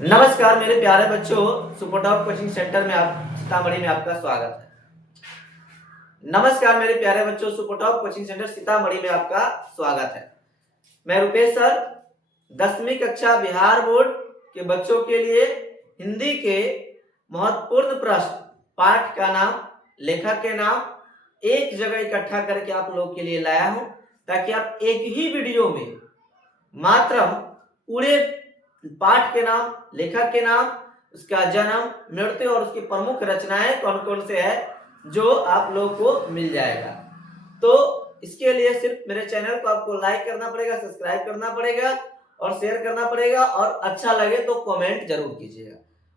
नमस्कार मेरे प्यारे बच्चों, सुपरटॉप कोचिंग सेंटर में आप सीतामढ़ी में आपका स्वागत है। नमस्कार मेरे प्यारे बच्चों, सुपरटॉप कोचिंग सेंटर सीतामढ़ी में आपका स्वागत है। मैं रुपेश सर 10वीं कक्षा बिहार बोर्ड के बच्चों के लिए हिंदी के महत्वपूर्ण प्रश्न, पाठ का नाम, लेखक के नाम एक जगह इकट्ठा करके आप लोगों के लिए लाया हूं, ताकि आप एक ही वीडियो में मात्र पूरे पाठ के नाम, लेखक के नाम, उसका जन्म, मृत्यु और उसकी प्रमुख रचनाएं कौन कौन से है जो आप लोगों को मिल जाएगा। तो इसके लिए सिर्फ मेरे चैनल को आपको लाइक करना पड़ेगा, सब्सक्राइब करना पड़ेगा और शेयर करना पड़ेगा, और अच्छा लगे तो कमेंट जरूर कीजिएगा,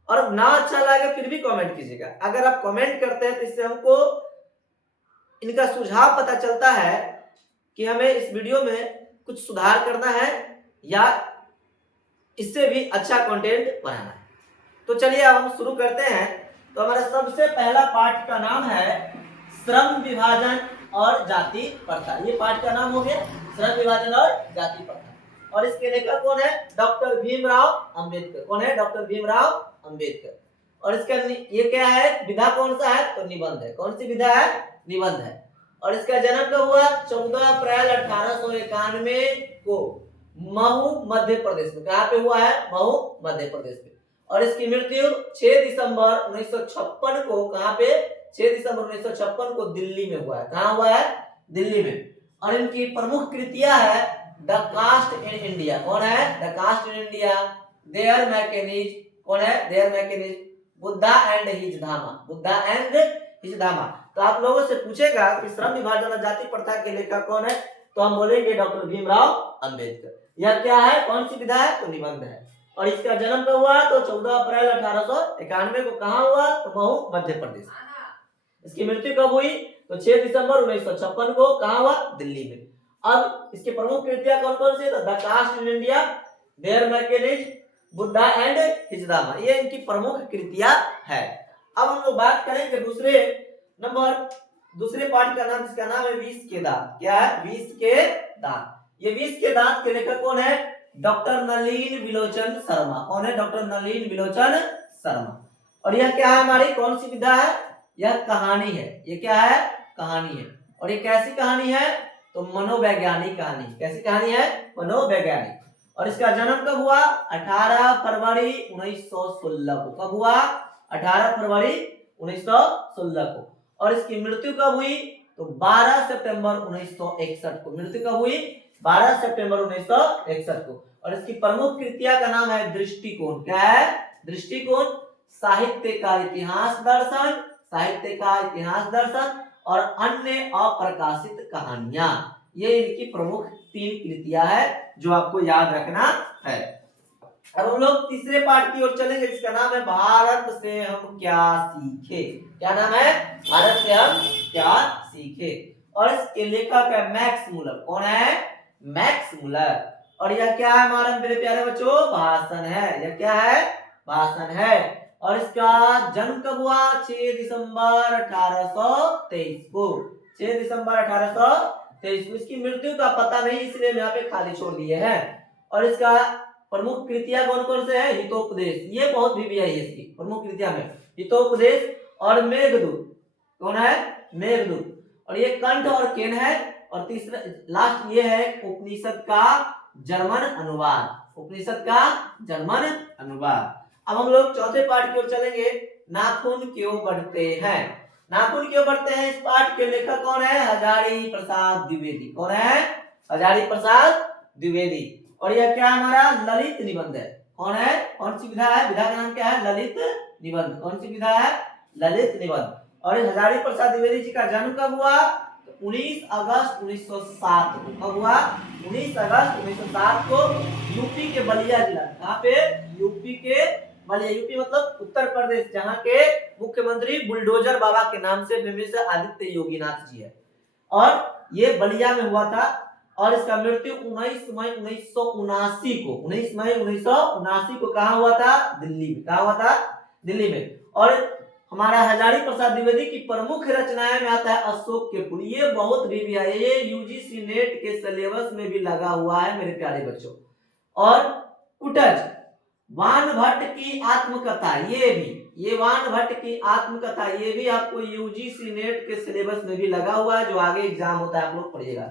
और ना अच्छा लगे फिर भी कमेंट कीजिएगा। अगर आप कमेंट करते हैं तो इससे हमको इनका सुझाव पता चलता है कि हमें इस वीडियो में कुछ सुधार करना है या इससे भी अच्छा कंटेंट बनाना है। तो चलिए अब हम शुरू करते हैं। तो हमारा सबसे पहला पाठ का नाम है श्रम विभाजन और जाति प्रथा। ये पाठ का नाम हो गया श्रम विभाजन और जाति प्रथा, और इसके लेखक कौन है? डॉक्टर भीमराव अंबेडकर। कौन है? डॉक्टर भीमराव अंबेडकर। और इसका ये क्या है? विधा कौन सा है? तो निबंध है। कौन सी विधा है? निबंध है। और इसका जन्म कब हुआ? 14 अप्रैल 1891 को महू मध्य प्रदेश में। कहां पे हुआ है? महू मध्य प्रदेश में। और इसकी मृत्यु 6 दिसंबर 1956 को, कहां पे? 6 दिसंबर 1956 को दिल्ली में हुआ है। कहां हुआ है? दिल्ली में। और इनकी प्रमुख कृतियां है द कास्ट इन इंडिया। कौन है? The caste in India, their mechanism. कौन है? Their mechanism, Buddha and his dhamma. Buddha and his धामा। तो आप लोगों से पूछेगा कि श्रम विभाजन और जाति प्रथा के लेखक कौन है, तो हम बोलेंगे डॉक्टर भीमराव अंबेडकर। यह क्या है? कौन सी विधा है? तो निबंध है। और इसका जन्म कब हुआ? तो 14 अप्रैल 1891 को। कहां हुआ? तो महू मध्य प्रदेश। इसकी मृत्यु कब हुई? तो 6 दिसंबर 1956 को। कहां हुआ? दिल्ली में। अब इसके प्रमुख कृतियां कौन कौन सी? तो the caste in India, their mechanism, Buddha and his dhamma. ये इनकी प्रमुख कृतियां है। अब हम लोग बात करेंगे दूसरे पाठ का नाम, जिसका नाम है 20 के दांत। क्या है? 20 के दांत। ये 20 के दांत के लेखक कौन है? डॉक्टर नलिन विलोचन शर्मा। कौन है? डॉक्टर नलिन विलोचन शर्मा। और यह क्या है? हमारी कौन सी विधा है? यह कहानी है। ये क्या है? कहानी है। और ये कैसी कहानी है? तो मनोवैज्ञानिक कहानी। कैसी कहानी है? मनोवैज्ञानिक। और इसका जन्म कब हुआ? 18 फरवरी 1916 को। कब हुआ? 18 फरवरी 1916 को। और इसकी मृत्यु कब हुई? तो 12 सितंबर 1961 को। मृत्यु कब हुई? 12 सितंबर 1961 को। और इसकी प्रमुख कृतियां का नाम है दृष्टिकोण। क्या है? दृष्टिकोण, साहित्य का इतिहास दर्शन, साहित्य का इतिहास दर्शन और अन्य अप्रकाशित कहानियां। ये इनकी प्रमुख 3 कृतियां है जो आपको याद रखना है। अब हम लोग तीसरे पाठ की ओर चलेंगे, जिसका नाम है भारत से हम क्या सीखे। क्या नाम है? भारत से हम क्या सीखे। और इसके लेखक है मैक्स मुलर। कौन है? Max Muller. और यह क्या है हमारा मेरे प्यारे बच्चों? भाषण है। यह क्या है? भाषण है। और इसका जन्म कब हुआ? 6 दिसंबर 1823 को। 6 दिसंबर 1823 को। इसकी मृत्यु का पता नहीं, इसलिए यहाँ पे खाली छोड़ दिए हैं। और इसका प्रमुख कृतियां कौन कौन से है? हितोपदेश। ये बहुत भी है इसकी प्रमुख कृतियां में, हितोपदेश और मेघदूत। कौन है? मेघदूत। और ये कंठ और केन है। और तीसरा लास्ट ये है उपनिषद का जर्मन अनुवाद। उपनिषद का जर्मन अनुवाद। अब हम लोग चौथे पाठ की ओर चलेंगे, नाखून क्यों बढ़ते हैं। नाखून क्यों बढ़ते हैं, इस पाठ के लेखक कौन है? हजारी प्रसाद द्विवेदी। कौन है? हजारी प्रसाद द्विवेदी। और यह क्या हमारा? ललित निबंध है। कौन है? कौन सी विधा है? विधा का नाम क्या है? ललित निबंध। कौन सी विधा है? ललित निबंध। और हजारी प्रसाद द्विवेदी जी का जन्म कब हुआ? तो 19 अगस्त 1907 को। कब हुआ? 19 अगस्त 1907 को यूपी के बलिया जिला। कहां पे? यूपी के बलिया। यूपी मतलब उत्तर प्रदेश, जहां के मुख्यमंत्री बुलडोजर बाबा के नाम से फेमस आदित्य योगीनाथ जी है। और ये बलिया में हुआ था। और इसका मृत्यु 19 मई 1979 को। 19 मई 1979 को कहा हुआ था? दिल्ली में। कहा हुआ था? दिल्ली में। और हमारा हजारी प्रसाद द्विवेदी की प्रमुख रचनाएं में आता है अशोक के फूल। ये बहुत भी है, ये यूजीसी नेट के सिलेबस में भी लगा हुआ है मेरे प्यारे बच्चों। और कुटज, वान भट्ट की आत्मकथा, ये वान भट्ट की आत्मकथा ये भी आपको यूजीसी नेट के सिलेबस में भी लगा हुआ है, जो आगे एग्जाम होता है आप लोग पढ़िएगा।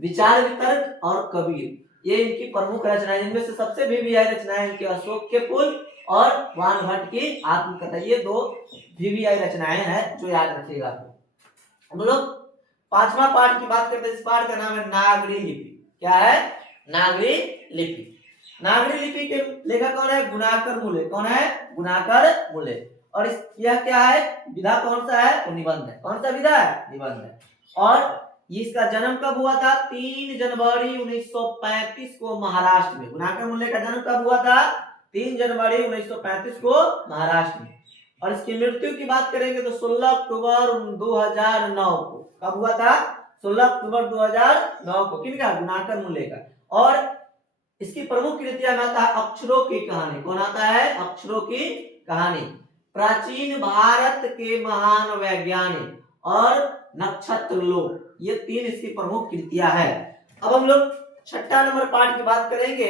विचार वितर्क और कबीर ये इनकी प्रमुख रचनाएं, इनमें से सबसे वीवीआई रचनाएं इनके अशोक के फूल और वान भट्ट की आत्मकथा, ये दो वीवीआई रचनाएं हैं जो याद रखिएगा। हम लोग पांचवा पाठ की बात करते हैं। इस पाठ का नाम है नागरी लिपि। क्या है? नागरी लिपि। नागरी लिपि के लेखक कौन है? गुणाकर मूले। कौन है? गुणाकर मूले। और यह क्या है? विधा कौन सा है? तो निबंध है। कौन सा विधा है? निबंध है। और इसका जन्म कब हुआ था? 3 जनवरी 1935 को महाराष्ट्र में। गुणाकर मूले का जन्म कब हुआ था? 3 जनवरी 1935 को महाराष्ट्र में। और इसकी मृत्यु की बात करेंगे तो 16 अक्टूबर 2009 को। कब हुआ था? 16 अक्टूबर 2009 को। किनका? गुणाकर मूले का। और इसकी प्रमुख कृतियां में आता है अक्षरों की कहानी। कौन आता है? अक्षरों की कहानी, प्राचीन भारत के महान वैज्ञानिक और नक्षत्र लोक, ये 3 इसकी प्रमुख कृतियां है। अब हम लोग छठा नंबर पाठ की बात करेंगे।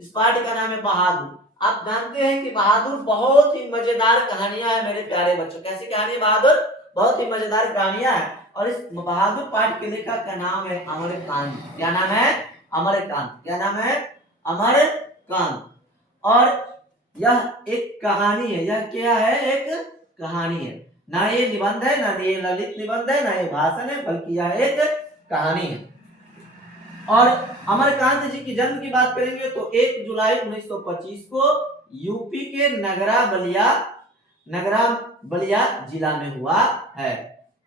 इस पाठ का नाम है बहादुर। आप जानते हैं कि बहादुर बहुत ही मजेदार कहानियां है मेरे प्यारे बच्चों। कैसी कहानी है बहादुर? बहुत ही मजेदार कहानियां है। और इस बहादुर पाठ के लेखक का नाम है अमरकांत। क्या नाम है? अमरकांत। क्या नाम है? अमरकांत। और यह एक कहानी है। यह क्या है? एक कहानी है। ना ये निबंध है, ना ये ललित निबंध है, ना ये भाषण है, बल्कि यह एक कहानी है। और अमरकांत जी की जन्म की बात करेंगे तो 1 जुलाई 1925 को यूपी के नगरा बलिया जिला में हुआ है।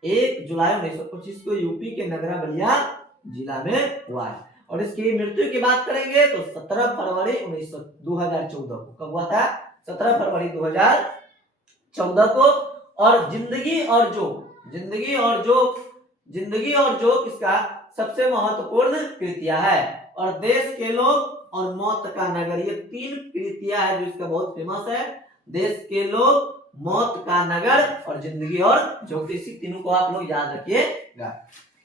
1 जुलाई 1925 को यूपी के नगरा बलिया जिला में हुआ है। और इसकी मृत्यु की बात करेंगे तो 17 फरवरी 2014 को। कब हुआ था? 17 फरवरी 2014 को। और जिंदगी और जो किसका सबसे महत्वपूर्ण कृतियां है। और देश के लोग और मौत का नगर, ये 3 कृतियां है जो इसका बहुत फेमस है। देश के लोग, मौत का नगर और जिंदगी और जो, इसी तीनों को आप लोग याद रखिएगा।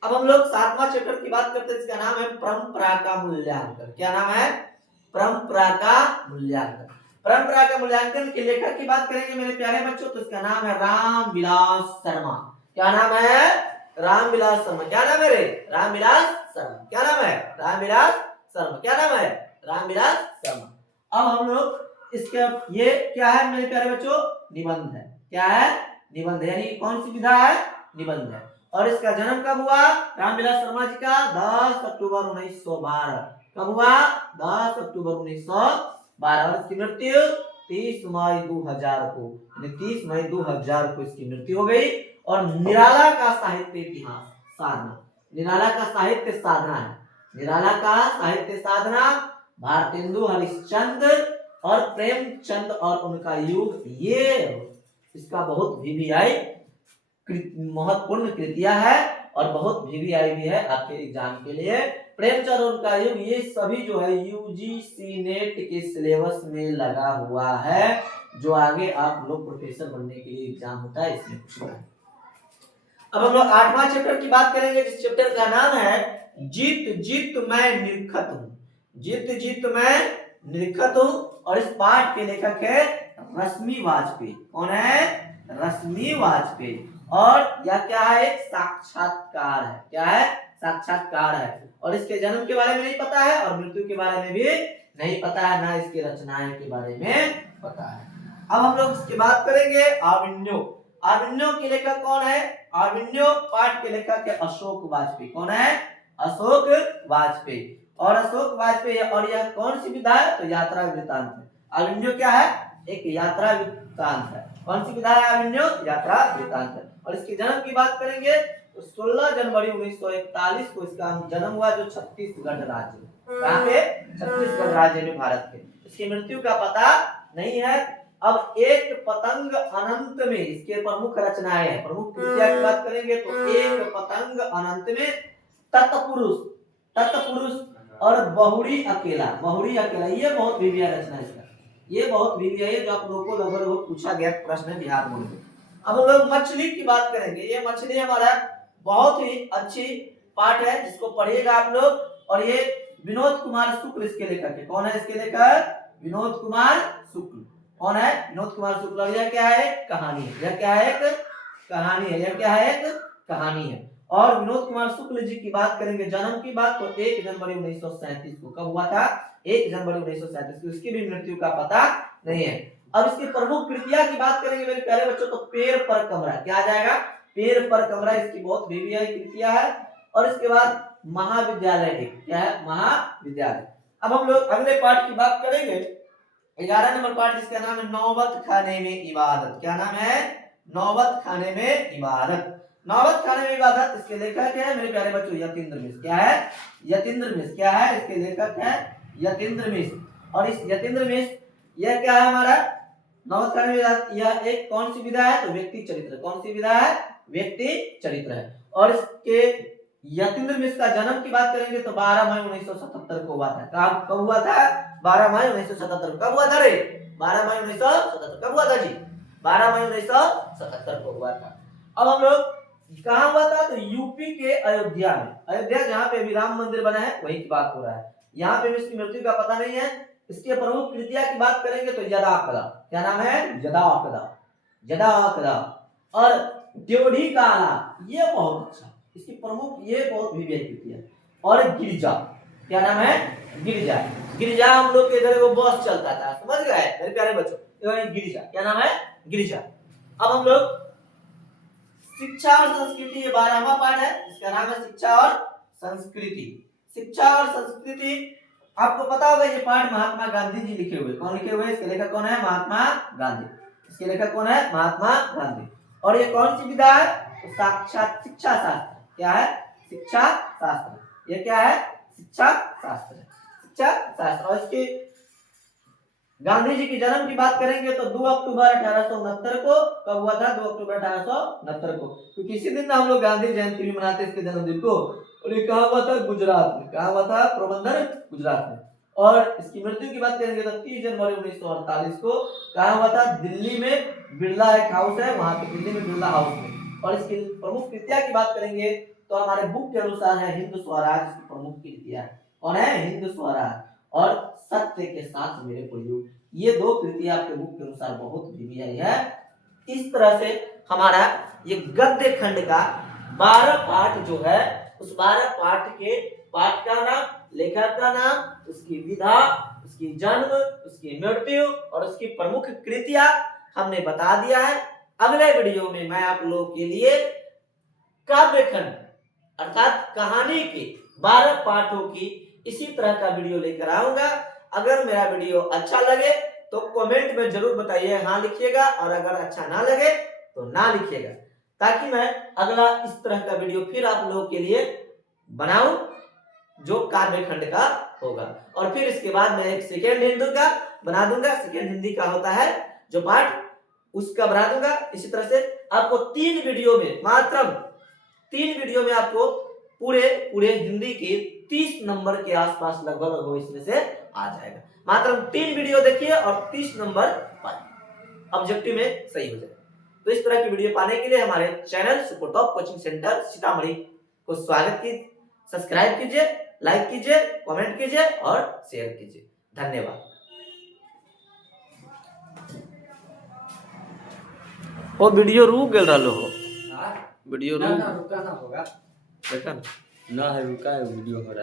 अब हम लोग 7वां चैप्टर की बात करते हैं। इसका नाम है परंपरा का मूल्यांकन। क्या नाम है? परंपरा का मूल्यांकन। परंपरा का मूल्यांकन के लेखक की बात करेंगे मेरे प्यारे बच्चों तो इसका नाम है रामविलास शर्मा। क्या नाम है? रामविलास शर्मा। क्या नाम है रे? रामविलास शर्मा। क्या नाम है? रामविलास शर्मा। क्या नाम है? रामविलास शर्मा। अब हम लोग इसके, ये क्या है मेरे प्यारे बच्चों? निबंध है। क्या है? निबंध, यानी कौन सी विधा है? निबंध है। और इसका जन्म कब हुआ रामविलास शर्मा जी का? 10 अक्टूबर 1912। कब हुआ? 10 अक्टूबर 1912। और इसकी मृत्यु 30 मई 2000 को, 30 मई 2000 को इसकी मृत्यु हो गई। और निराला का साहित्य इतिहास साधना, निराला का साहित्य साधना है। निराला का साहित्य साधना, भारतेंदु हरिश्चंद्र और प्रेमचंद और उनका युग, ये इसका बहुत वीवीआई महत्वपूर्ण कृतियां है और बहुत वीवीआई भी है आपके एग्जाम के लिए। प्रेमचंद और उनका युग, ये सभी जो है यूजीसी नेट के सिलेबस में लगा हुआ है, जो आगे आप लोग प्रोफेसर बनने के लिए एग्जाम होता है इसमें पूछना है। अब हम लोग 8वां चैप्टर की बात करेंगे, जिस चैप्टर का नाम है जीत जीत मैं निरखत हूं। जीत जीत मैं निरखत हूं। और इस पाठ के लेखक है रश्मि वाजपेयी। कौन है? रश्मि वाजपेयी। और यह क्या है? एक साक्षात्कार है। क्या है? साक्षात्कार है। और इसके जन्म के बारे में नहीं पता है और मृत्यु के बारे में भी नहीं पता है, ना इसकी रचनाएं के बारे में पता है। अब हम लोग इसकी बात करेंगे आविन्यो। आविन्यो के लेखक कौन है? आविन्यो पाठ के लेखक है अशोक वाजपेयी। कौन है? अशोक वाजपेयी। और अशोक वाजपेयी, और यह कौन सी विधा है? तो यात्रा वृत्तांत है। आविन्यो क्या है? एक यात्रा वृत्तांत है। कौन सी विधा है आविन्यो? यात्रा वृत्तांत है। और इसके जन्म की बात करेंगे तो 16 जनवरी 1941 को इसका जन्म हुआ, जो छत्तीसगढ़ राज्य, कहाँ पे? छत्तीसगढ़ राज्य में, भारत के। इसकी मृत्यु का पता नहीं है। अब एक पतंग अनंत में इसके प्रमुख रचनाएं हैं। प्रमुख कृतियां की बात करेंगे तो एक पतंग अनंत में, तत्पुरुष और बहुड़ी अकेला, ये बहुत वीवीआई रचना है इसका। ये बहुत वीवीआई है जो आप लोगों को लगभग पूछा गया प्रश्न है बिहार बोर्ड में। अब हम लोग मछली की बात करेंगे। ये मछली हमारा बहुत ही अच्छी पाठ है, जिसको पढ़िएगा आप लोग। और ये विनोद कुमार शुक्ल इसके लेखक है। कौन है इसके लेखक? विनोद कुमार शुक्ल। कौन है? विनोद कुमार शुक्ल। और यह क्या है? कहानी है। यह क्या है? एक कहानी है। यह क्या है? एक कहानी है। और विनोद कुमार शुक्ल जी की बात करेंगे, जन्म की बात, तो 1 जनवरी 1937 को। कब हुआ था? 1 जनवरी 1937 को। इसकी भी मृत्यु का पता नहीं है। अब इसकी प्रमुख कृतियां की बात करेंगे मेरे प्यारे बच्चों, तो पेड़ पर कमरा। क्या आ जाएगा? पेड़ पर कमरा इसकी बहुत बेबी कृतियां है। और इसके बाद महाविद्यालय है। क्या है? महाविद्यालय। अब हम लोग अगले पाठ की बात करेंगे, 11 नंबर पाठ, जिसका नाम है नौबत खाने में इबादत। क्या नाम है? नौबत खाने में इबादत। नौबत खाने में इबादत, इसके लेखक है मेरे प्यारे बच्चों यतीन्द्र मिश्र। क्या है? यतीन्द्र मिश्र। क्या है? इसके लेखक है यतीन्द्र मिश्र। और इस यतीन्द्र मिश्र, यह क्या है हमारा? नौबत खाने में इबादत, यह एक कौन सी विधा है? तो व्यक्ति चरित्र। कौन सी विधा है? व्यक्ति चरित्र है। और इसके यतीन्द्र मिश्र का जन्म की बात करेंगे तो 12 मई 1977 को हुआ था। कब हुआ था? 12 मई 1977। कब हुआ था रे? 12 मई 1977। कब हुआ था जी? 12 मई 1977 को हुआ था। अब हम लोग कहाँ हुआ था? तो यूपी के अयोध्या में। अयोध्या जहाँ पे अभी राम मंदिर बना है वही की बात हो रहा है। यहाँ पे इसकी मृत्यु का पता नहीं है। इसके प्रमुख कृतियां की बात करेंगे तो यदाकदा। क्या नाम है? यदाकदा। यदाकदा। और ड्योढ़ी का आला, ये बहुत अच्छा, इसकी प्रमुख ये बहुत भी कृति है। और गिरिजा। क्या नाम है? गिरिजा। गिरिजा हम लोग के इधर वो बस चलता था, समझ गए मेरे प्यारे बच्चों? गिरिजा। क्या नाम है? गिरिजा। अब हम लोग शिक्षा और संस्कृति, ये 12वां पाठ है, इसका नाम है शिक्षा और संस्कृति। शिक्षा और संस्कृति, आपको पता होगा ये पाठ महात्मा गांधी जी लिखे हुए। कौन लिखे हुए? इसके लेखक कौन है? महात्मा गांधी। इसके लेखक कौन है? महात्मा गांधी। और ये कौन सी विधा है? तो साक्षात शिक्षा शास्त्र। क्या है? शिक्षा शास्त्र। ये क्या है? शिक्षा शास्त्र। शिक्षा शास्त्र। और इसके गांधी जी की जन्म की बात करेंगे तो 2 अक्टूबर 1869 को। कब हुआ था? 2 अक्टूबर 1869 को। क्योंकि इसी दिन हम लोग गांधी जयंती भी मनाते हैं, इसके जन्मदिन को। और ये कहाँ हुआ था? गुजरात में। कहाँ हुआ था? पोरबंदर, गुजरात में। और इसकी मृत्यु की बात करेंगे तो 30 जनवरी 1948 को। कहाँ हुआ था? दिल्ली में बिरला एक हाउस है, वहां पे दिल्ली में बिरला हाउस में। और इसकी प्रमुख कृतियां की बात करेंगे तो हमारे बुक के अनुसार है हिंद स्वराज। इसकी प्रमुख कृतियां कौन है? हिंद स्वराज और सत्य के साथ मेरे प्रयोग। ये 2 कृतियां आपके बुक के अनुसार बहुत भी आई है। इस तरह से हमारा ये गद्य खंड का 12 पाठ जो है, उस 12 पाठ के पाठ का नाम, लेखक का नाम, उसकी विधा, उसकी जन्म, उसकी मृत्यु और उसकी प्रमुख कृतियां हमने बता दिया है। अगले वीडियो में मैं आप लोगों के लिए काव्य खंड अर्थात कहानी के 12 पाठों की इसी तरह का वीडियो लेकर आऊंगा। अगर मेरा वीडियो अच्छा लगे तो कमेंट में जरूर बताइए, हाँ लिखिएगा, और अगर अच्छा ना लगे तो ना लिखिएगा, ताकि मैं अगला इस तरह का वीडियो फिर आप लोगों के लिए बनाऊं जो काव्य खंड का होगा। और फिर इसके बाद मैं एक सेकेंड हिंदी का बना दूंगा। सेकेंड हिंदी का होता है जो पाठ, उसका बना दूंगा। इसी तरह से आपको 3 वीडियो में, मात्र 3 वीडियो में आपको पूरे हिंदी के 30 नंबर के आसपास लगभग वो इसमें से आ जाएगा। मात्र 3 वीडियो देखिए और 30 नंबर पाइए, ऑब्जेक्टिव में सही हो जाए। तो इस तरह की वीडियो पाने के लिए हमारे channel super top coaching centre Sitamarhi को स्वागत कीजिए, सब्सक्राइब कीजिए, लाइक कीजिए, कमेंट कीजिए और शेयर कीजिए। धन्यवाद। वो वीडियो रुक गल रहा हो, वीडियो रुक ना रुका ना होगा, देखा ना है रुका है वीडियो हो रहा है।